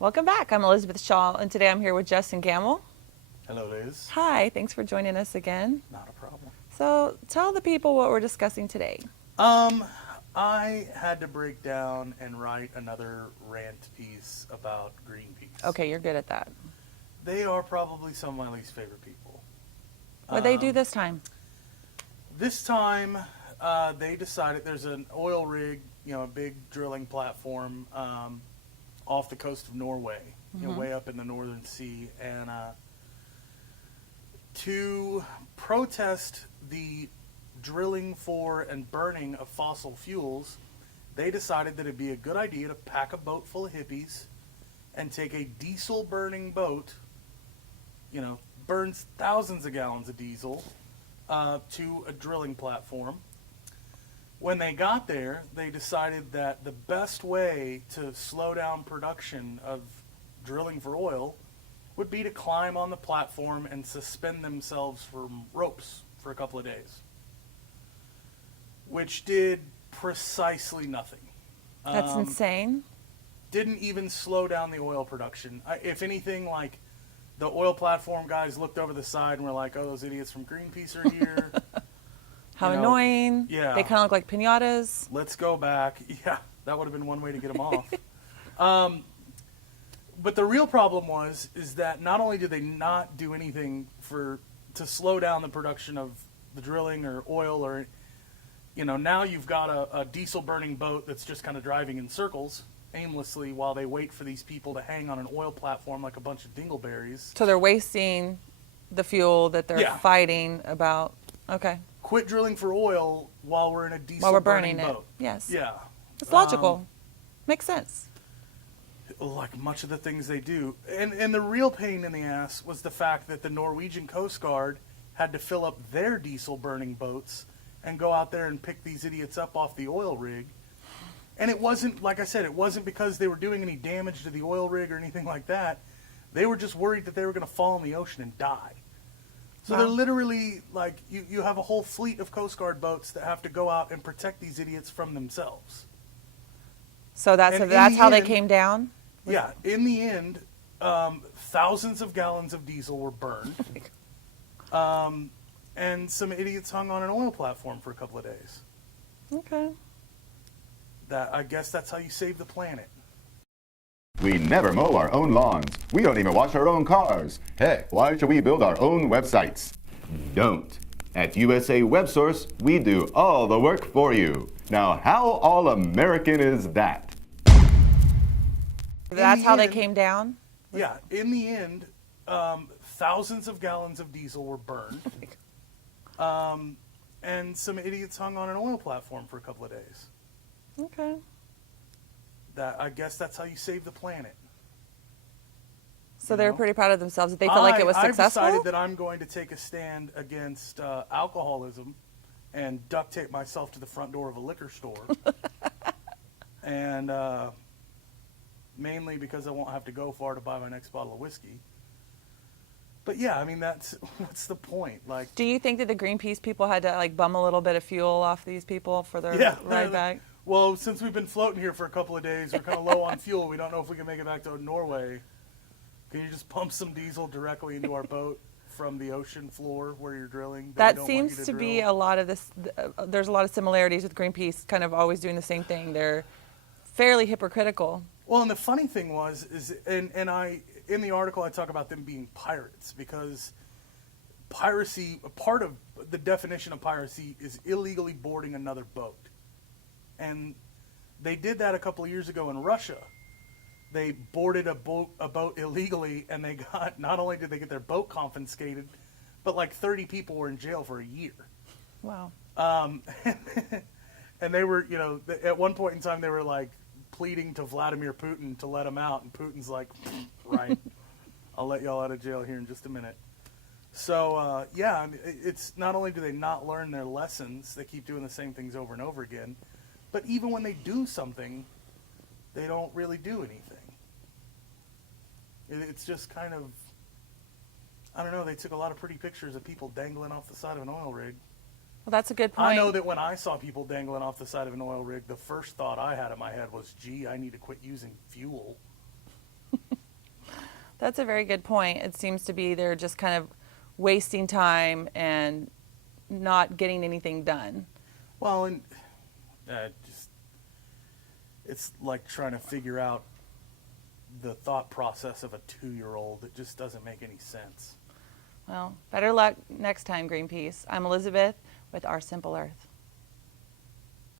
Welcome back. I'm Elizabeth Shaw, and today I'm here with Justin Gamble. Hello, Liz. Hi, thanks for joining us again. Not a problem. So, tell the people what we're discussing today. Um, I had to break down and write another rant piece about Greenpeace. Okay, you're good at that. They are probably some of my least favorite people. What they do this time? This time, they decided there's an oil rig, a big drilling platform off the coast of Norway, way up in the Northern Sea, and to protest the drilling for and burning of fossil fuels, they decided that it'd be a good idea to pack a boat full of hippies and take a diesel burning boat, burns thousands of gallons of diesel, to a drilling platform. When they got there, they decided that the best way to slow down production of drilling for oil would be to climb on the platform and suspend themselves from ropes for a couple of days, which did precisely nothing. That's insane. Didn't even slow down the oil production. If anything, like, the oil platform guys looked over the side and were like, oh, those idiots from Greenpeace are here. How annoying. Yeah. They kind of look like piñatas. Let's go back. Yeah, that would have been one way to get them off. But the real problem is that not only did they not do anything to slow down the production of the drilling or oil or, now you've got a diesel burning boat that's just kind of driving in circles aimlessly while they wait for these people to hang on an oil platform like a bunch of dingleberries. So they're wasting the fuel that they're fighting about. Okay. Quit drilling for oil while we're in a diesel While we're burning burning it. boat. Yes. Yeah. It's logical. Makes sense. Like much of the things they do. And the real pain in the ass was the fact that the Norwegian Coast Guard had to fill up their diesel burning boats and go out there and pick these idiots up off the oil rig. And it wasn't, like I said, it wasn't because they were doing any damage to the oil rig or anything like that. They were just worried that they were going to fall in the ocean and die. So they're literally, like, you have a whole fleet of Coast Guard boats that have to go out and protect these idiots from themselves. So that's how they came down? Yeah. In the end, thousands of gallons of diesel were burned. And some idiots hung on an oil platform for a couple of days. Okay. I guess that's how you save the planet. We never mow our own lawns. We don't even wash our own cars. Heck, why should we build our own websites? Don't. At USA WebSource, we do all the work for you. Now, how all-American is that? That's how they came down? Yeah. In the end, thousands of gallons of diesel were burned. And some idiots hung on an oil platform for a couple of days. Okay. I guess that's how you save the planet. So they're pretty proud of themselves. Did they feel like it was successful? I've decided that I'm going to take a stand against alcoholism and duct tape myself to the front door of a liquor store. And mainly because I won't have to go far to buy my next bottle of whiskey. But yeah, I mean, what's the point? Like, do you think that the Greenpeace people had to bum a little bit of fuel off these people for their ride back? Well, since we've been floating here for a couple of days, we're kind of low on fuel. We don't know if we can make it back to Norway. Can you just pump some diesel directly into our boat from the ocean floor where you're drilling? That seems to be a lot of this. There's a lot of similarities with Greenpeace, kind of always doing the same thing. They're fairly hypocritical. Well, and the funny thing in the article I talk about them being pirates, because piracy, a part of the definition of piracy is illegally boarding another boat. And they did that a couple of years ago in Russia. They boarded a boat illegally, and they got, not only did they get their boat confiscated, but like 30 people were in jail for a year. Wow. And they were, at one point in time, they were like pleading to Vladimir Putin to let them out, and Putin's like, right, I'll let y'all out of jail here in just a minute. So, yeah, it's not only do they not learn their lessons, they keep doing the same things over and over again, but even when they do something, they don't really do anything. It's just kind of, I don't know, they took a lot of pretty pictures of people dangling off the side of an oil rig. Well, that's a good point. I know that when I saw people dangling off the side of an oil rig, the first thought I had in my head was, gee, I need to quit using fuel. That's a very good point. It seems to be they're just kind of wasting time and not getting anything done. Well, and just it's like trying to figure out the thought process of a 2-year-old. It just doesn't make any sense. Well, better luck next time, Greenpeace. I'm Elizabeth with Our Simple Earth.